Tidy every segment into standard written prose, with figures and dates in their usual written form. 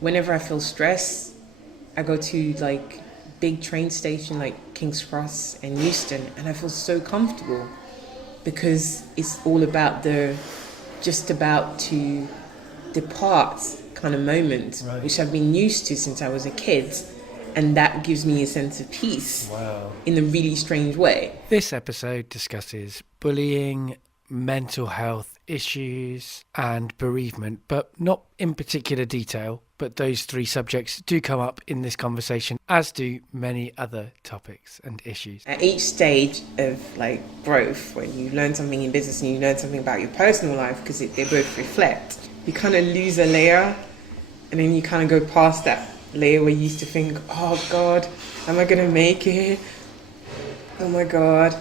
whenever I feel stressed, I go to like big train station like King's Cross and Euston, and I feel so comfortable because it's all about the just about to depart kind of moment, right. which I've been used to since I was a kid. And that gives me a sense of peace. Wow. In a really strange way. This episode discusses bullying, mental health issues and bereavement, but not in particular detail. But those three subjects do come up in this conversation, as do many other topics and issues. At each stage of like growth, when you learn something in business and you learn something about your personal life, because they both reflect, you kind of lose a layer and then you kind of go past that layer where you used to think, oh God, am I going to make it? Oh my God,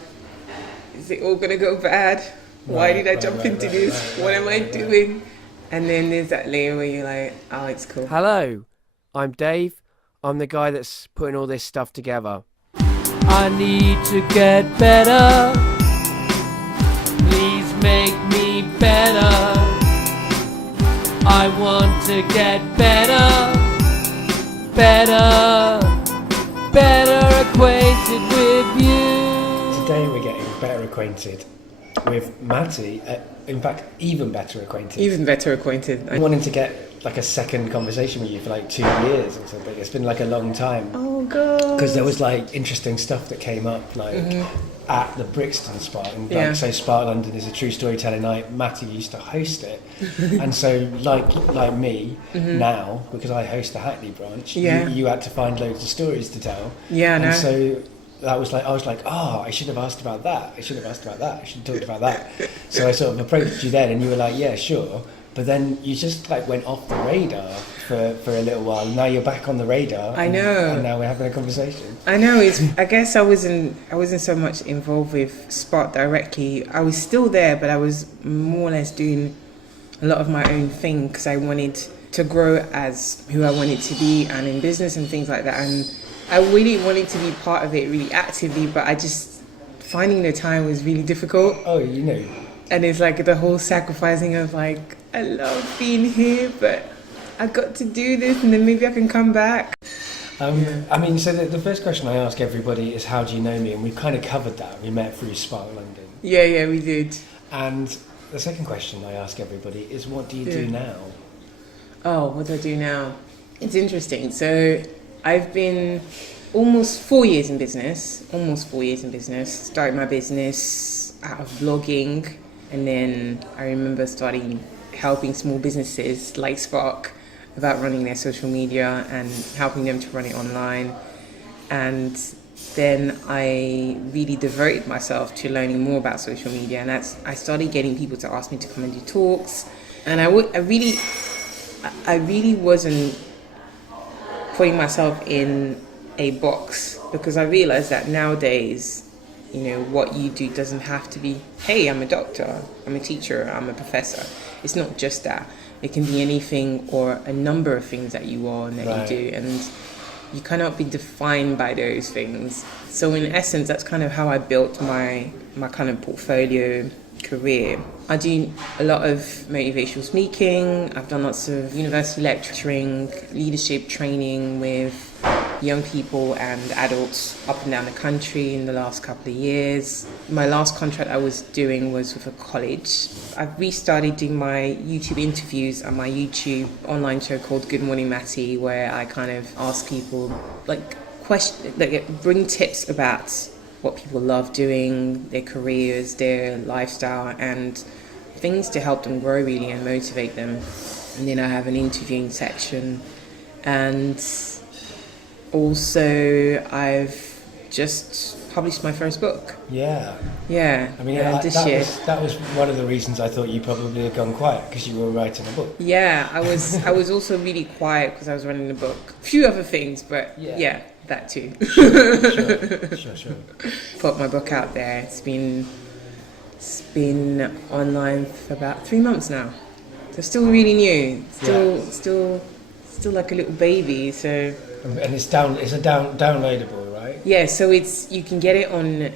is it all going to go bad? Why did I jump into this? What am I doing? And then there's that layer where you're like, oh, it's cool. Hello, I'm Dave. I'm the guy that's putting all this stuff together. I need to get better. Please make me better. I want to get better. Better acquainted with you. Today we're getting better acquainted with Mathy. In fact, even better acquainted. Even better acquainted. I'm wanting to get like a second conversation with you for like 2 years or something. It's been like a long time. Oh God. Because there was like interesting stuff that came up like at the Brixton Spa. And like, so Spa London is a true storytelling night. Matty used to host it. And so like me now, because I host the Hackney branch, you had to find loads of stories to tell. Yeah, and no. so that was like, I was like, oh, I should have asked about that. I should have asked about that. I should have talked about that. So I sort of approached you then and you were like, yeah, sure. But then you just like went off the radar for a little while. Now you're back on the radar. I know. And now we're having a conversation. I know. I guess I wasn't so much involved with Spark directly. I was still there, but I was more or less doing a lot of my own thing because I wanted to grow as who I wanted to be and in business and things like that. And I really wanted to be part of it really actively, but I just finding the time was really difficult. Oh, you know. And it's like the whole sacrificing of like, I love being here, but I got to do this and then maybe I can come back. I mean, so the first question I ask everybody is, how do you know me? And we've kind of covered that. We met through Spark London. Yeah, we did. And the second question I ask everybody is, what do you do now? Oh, what do I do now? It's interesting. So I've been almost 4 years in business. Started my business out of blogging. And then I remember starting helping small businesses like Spark about running their social media and helping them to run it online. And then I really devoted myself to learning more about social media. And I started getting people to ask me to come and do talks. And I really wasn't putting myself in a box because I realized that nowadays, you know, what you do doesn't have to be, hey, I'm a doctor, I'm a teacher, I'm a professor. It's not just that. It can be anything or a number of things that you are and that you do. And you cannot be defined by those things. So in essence, that's kind of how I built my kind of portfolio career. I do a lot of motivational speaking. I've done lots of university lecturing, leadership training with young people and adults up and down the country in the last couple of years. My last contract I was doing was with a college. I've restarted doing my YouTube interviews and my YouTube online show called Good Morning Mathy, where I kind of ask people bring tips about what people love doing, their careers, their lifestyle, and things to help them grow really and motivate them. And then I have an interviewing section. And also I've just published my first book. Yeah. I mean, this year. That was one of the reasons I thought you probably had gone quiet, because you were writing a book. Yeah, I was also really quiet because I was running the book. A few other things, but yeah that too. Sure. Put my book out there. It's been online for about 3 months now. So still really new. Still like a little baby. So. And it's downloadable, right? Yeah. So you can get it on.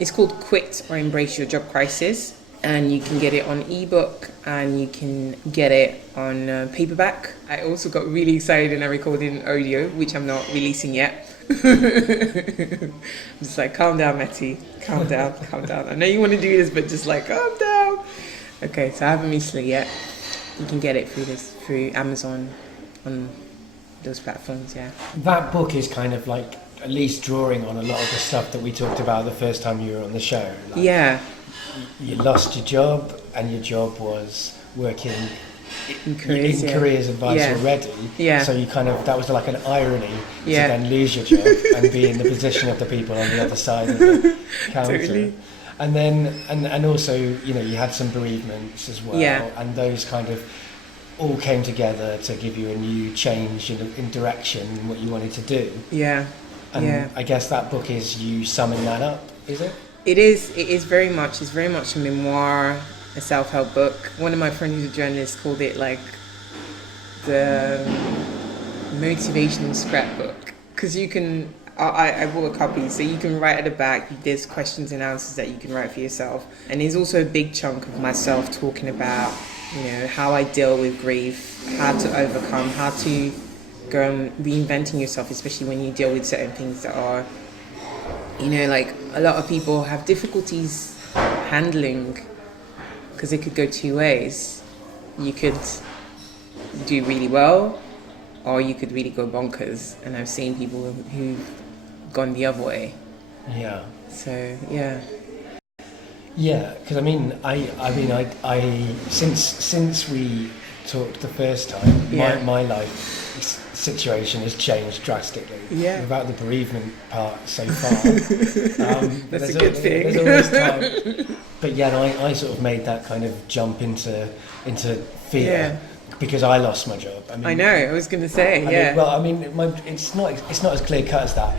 It's called Quit or Embrace Your Job Crisis, and you can get it on ebook and you can get it on paperback. I also got really excited and I recorded an audio, which I'm not releasing yet. I'm just like, calm down, Matty, calm down, calm down. I know you want to do this, but just like, calm down. Okay, so I haven't released it yet. You can get it through Amazon on those platforms, yeah. That book is kind of like at least drawing on a lot of the stuff that we talked about the first time you were on the show. Like, yeah. You lost your job, and your job was working in careers advice already. Yeah. So you kind of, that was like an irony to then lose your job and be in the position of the people on the other side of the counter. Totally. And then, and also, you know, you had some bereavements as well, and those kind of all came together to give you a new change in direction in what you wanted to do. Yeah. And I guess that book is you summing that up, is it? It is very much. It's very much a memoir, a self-help book. One of my friends who's a journalist called it like the motivational scrapbook, because you can. I bought a copy, so you can write at the back. There's questions and answers that you can write for yourself, and there's also a big chunk of myself talking about, you know, how I deal with grief, how to overcome, how to go on reinventing yourself, especially when you deal with certain things that are, you know, like a lot of people have difficulties handling, because it could go two ways. You could do really well, or you could really go bonkers. And I've seen people who've gone the other way. Yeah. So yeah. Yeah, because I since we talked the first time, my life situation has changed drastically. Yeah. Without the bereavement part so far. That's a good thing. There's always time. But yeah, I sort of made that kind of jump into fear because I lost my job. I mean, I know. I was going to say, it's not as clear cut as that.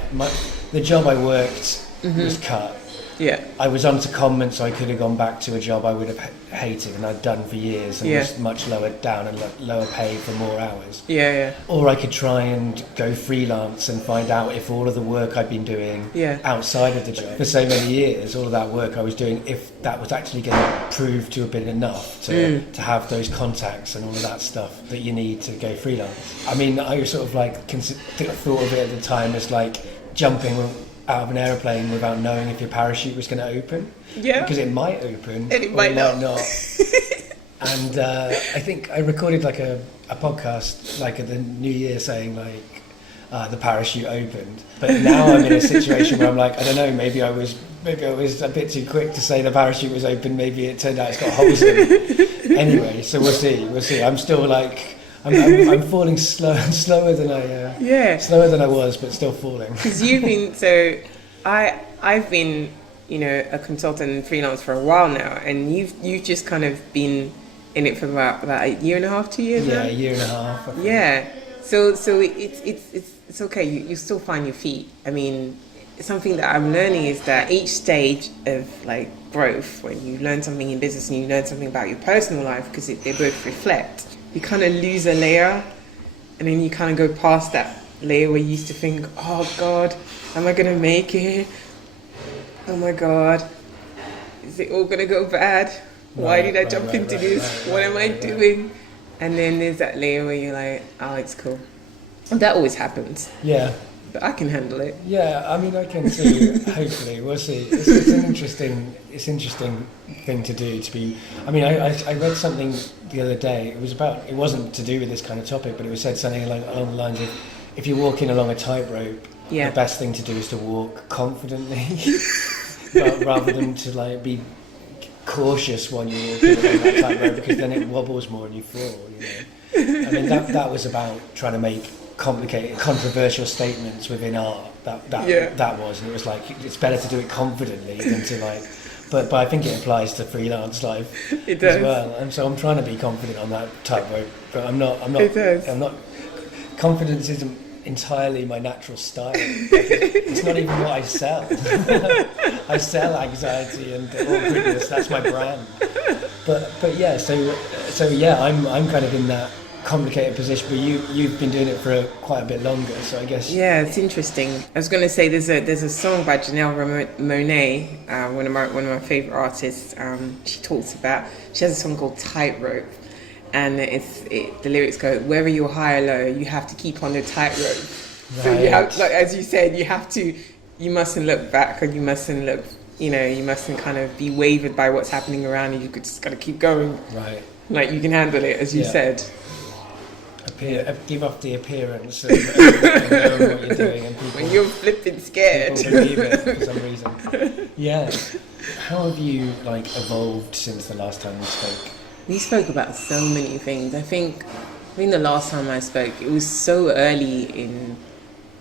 The job I worked was cut. Yeah. I was on secondment, so I could have gone back to a job I would have hated and I'd done for years and was much lower down and lower paid for more hours. Yeah. Or I could try and go freelance and find out if all of the work I'd been doing outside of the job for so many years, all of that work I was doing, if that was actually going to prove to have been enough to have those contacts and all of that stuff that you need to go freelance. I mean, I was sort of like thought of it at the time as like jumping out of an aeroplane without knowing if your parachute was going to open. Yeah. Because it might open. And it might not. And I think I recorded like a podcast like at the New Year saying like the parachute opened. But now I'm in a situation where I'm like, I don't know, maybe I was a bit too quick to say the parachute was open. Maybe it turned out it's got holes in it. Anyway, so we'll see. I'm still like, I'm falling slower than I was, but still falling. Because you've been I've been, you know, a consultant and freelance for a while now, and you've just kind of been in it for about a year and a half, 2 years now. Yeah, a year and a half. I think. Yeah. So it's okay. You still find your feet. I mean, something that I'm learning is that each stage of like growth, when you learn something in business and you learn something about your personal life, because they both reflect. You kind of lose a layer, and then you kind of go past that layer where you used to think, oh God, am I going to make it? Oh my God, is it all going to go bad? Why did I jump into this? What am I doing? And then there's that layer where you're like, oh, it's cool. And that always happens. Yeah. But I can handle it. Yeah, I mean, I can see. Hopefully, we'll see. It's an interesting thing to do. To be, I mean, I read something the other day. It wasn't to do with this kind of topic, but it was said something along the lines of, if you're walking along a tightrope, the best thing to do is to walk confidently, rather than to like be cautious when you're walking along that tightrope, because then it wobbles more and you fall. You know, I mean, that was about trying to make complicated, controversial statements within art. That was, and it was like, it's better to do it confidently than to like. But I think it applies to freelance life as well. And so I'm trying to be confident on that tightrope, but I'm not. It does. I'm not. Confidence isn't entirely my natural style. It's not even what I sell. I sell anxiety and awkwardness. That's my brand. But yeah. So yeah, I'm kind of in that complicated position, but you've been doing it for quite a bit longer, so I guess. Yeah, it's interesting. I was going to say there's a song by Janelle Monáe, one of my favorite artists. She has a song called Tightrope, and the lyrics go, whether you're high or low, you have to keep on the tightrope. Right. So you have, like as you said, you mustn't look back, or you mustn't look, you mustn't kind of be wavered by what's happening around you. You could just gotta keep going. Right. Like you can handle it, as you said. Give off the appearance of knowing what you're doing, and people, when you're flipping scared, people believe it for some reason. Yeah. How have you evolved since the last time we spoke? We spoke about so many things. I think the last time I spoke, it was so early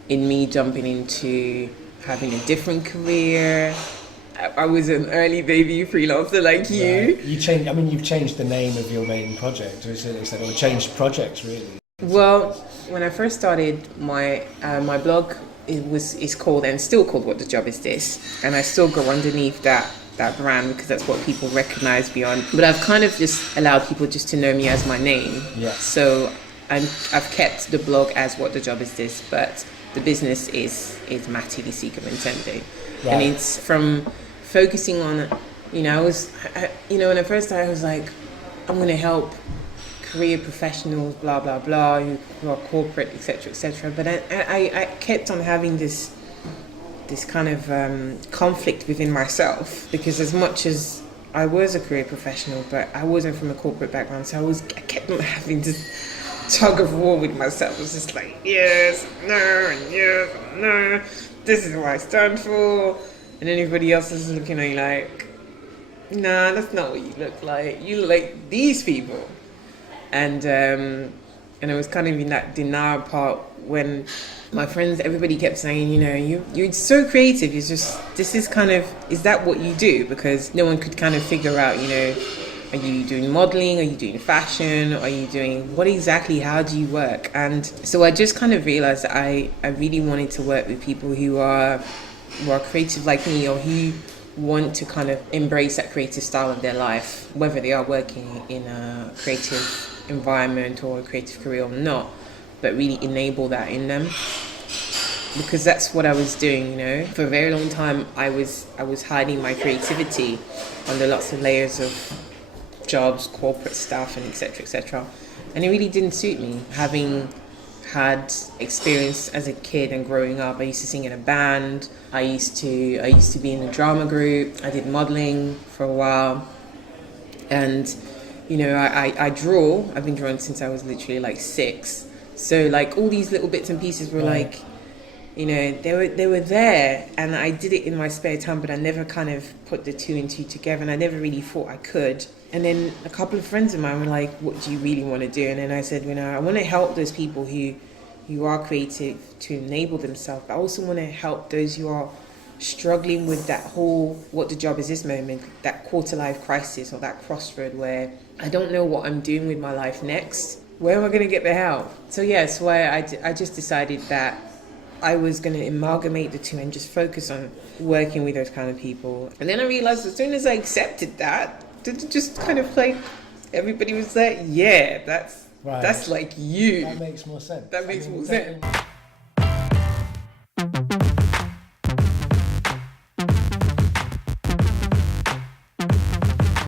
in me jumping into having a different career. I was an early baby freelancer like you. Right. You've changed the name of your main project, or changed projects really. Well, when I first started my blog, it's called and still called What the Job Is This, and I still go underneath that brand because that's what people recognize me on. But I've kind of just allowed people just to know me as my name. Yeah. So I've kept the blog as What the Job Is This, but the business is Mathy Lisika-Minsende. Right. And it's from focusing on, when I first started, I was like, I'm going to help career professionals, blah, blah, blah, who are corporate, etc. But I kept on having this kind of conflict within myself, because as much as I was a career professional, but I wasn't from a corporate background, so I kept on having this tug of war with myself. It was just like, yes, no, and yes, no, this is what I stand for. And everybody else is looking at you like, nah, that's not what you look like. You look like these people. And I was kind of in that denial part when my friends, everybody kept saying, you're so creative. It's just, is that what you do? Because no one could kind of figure out, are you doing modeling? Are you doing fashion? Are you doing, how do you work? And so I just kind of realized that I really wanted to work with people who are creative like me, or who want to kind of embrace that creative style of their life, whether they are working in a creative environment or a creative career or not, but really enable that in them. Because that's what I was doing, For a very long time, I was hiding my creativity under lots of layers of jobs, corporate stuff, and etc. And it really didn't suit me. Having had experience as a kid and growing up, I used to sing in a band. I used to be in a drama group. I did modeling for a while, and I draw. I've been drawing since I was literally 6. So all these little bits and pieces were right. They were there, and I did it in my spare time, but I never kind of put the two and two together, and I never really thought I could. And then a couple of friends of mine were like, what do you really want to do? And then I said, I want to help those people who are creative to enable themselves, but I also want to help those who are struggling with that whole what the job is this moment, that quarter life crisis, or that crossroad where I don't know what I'm doing with my life next. Where am I going to get the help? So I just decided that I was going to amalgamate the two and just focus on working with those kind of people. And then I realized as soon as I accepted that, it just kind of everybody was like, yeah, that's like you. That makes more sense. That makes more sense.